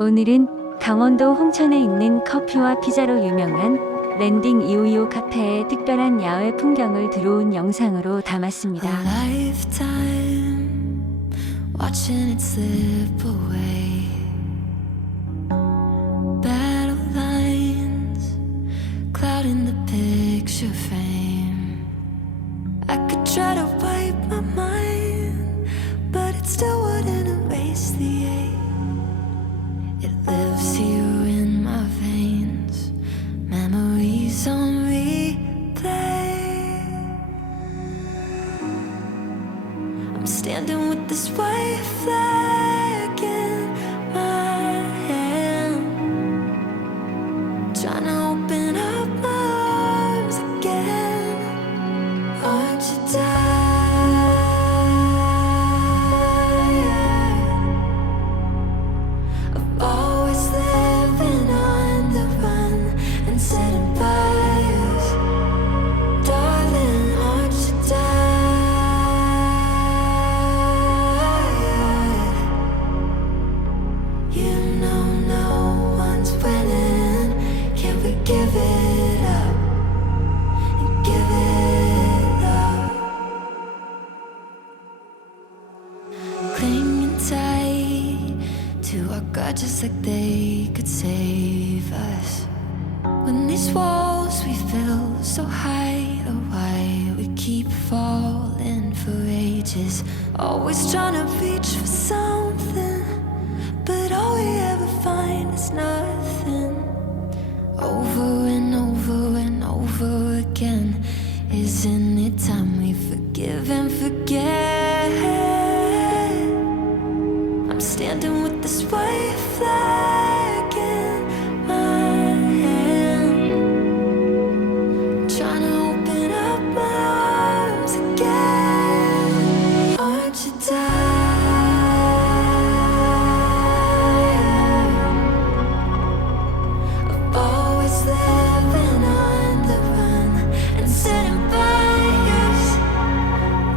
오늘은 강원도 홍천에 있는 커피와 피자로 유명한 랜딩 255 카페의 특별한 야외 풍경을 들어온 영상으로 담았습니다. A lifetime watching it slip away. Battle lines clouding the picture frame. I could try to wipe my mind, but it still wouldn't erase the ache. It lives here in my veins, memories on replay. I'm standing with this white flag in my hand, trying to open up my arms again. Aren't you tired? Of always living on the run and setting fires. Darling, aren't you tired? You know no one's winning. Can we give it up and give it up? Clinging tight to our grudges like they could save us. When these walls we feel so high, or why we keep falling for ages. Always trying to reach for something, but all we ever find is nothing. Over and over and over again. Isn't it time we forgive and forget? I'm standing with this white flag in my hand, trying to open up my arms again. Aren't you tired of always living on the run and setting fires?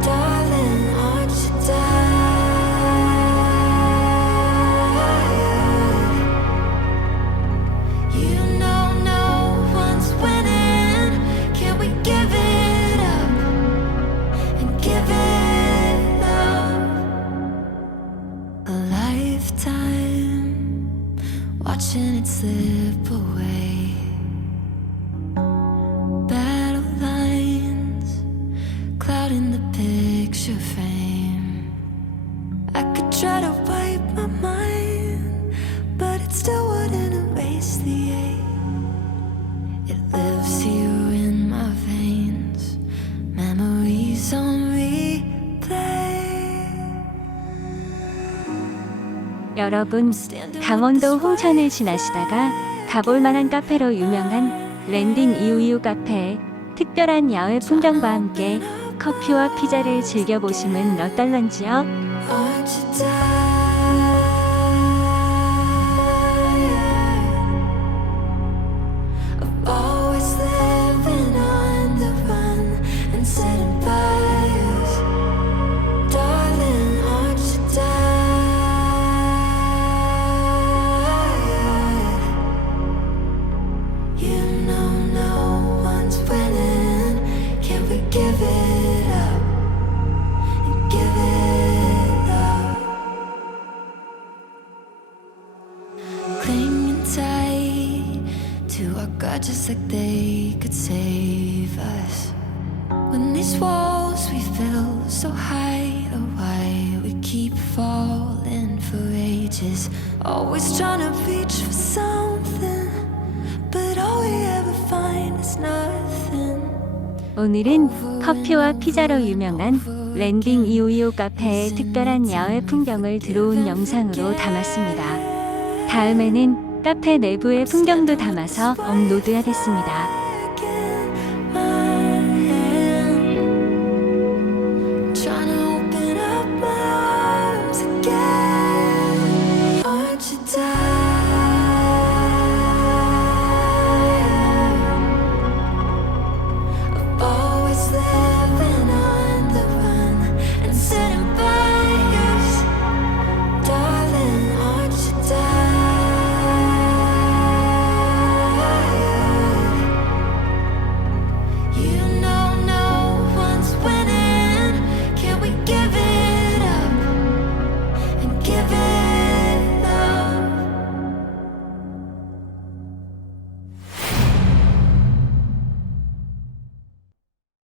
Darling, aren't you tired? You know no one's winning. Can we give it up and give it up? A lifetime watching it slip away. Battle lines clouding the picture frame. I could try to wipe my mind, but it still wouldn't erase the ache. It lives here in my veins, memories on replay. 여러분, 강원도 홍천을 지나시다가 가볼 만한 카페로 유명한 랜딩 255 카페의 특별한 야외 풍경과 함께 커피와 피자를 즐겨보시면 어떨런지요? Aren't you tired of always living on the run and setting fires? Darling, aren't you tired? You know no one's winning. Can we give it up and give it up? Clinging tight to our grudges like they could save us. When these walls we feel so high, or why we keep falling for ages. Always trying to reach for something, but all we ever find is nothing. 오늘은 커피와 피자로 유명한 랜딩 255 카페의 특별한 야외 풍경을 들어온 영상으로 담았습니다. 다음에는 카페 내부의 풍경도 담아서 업로드하겠습니다. Trying to open up my arms again. Aren't you tired?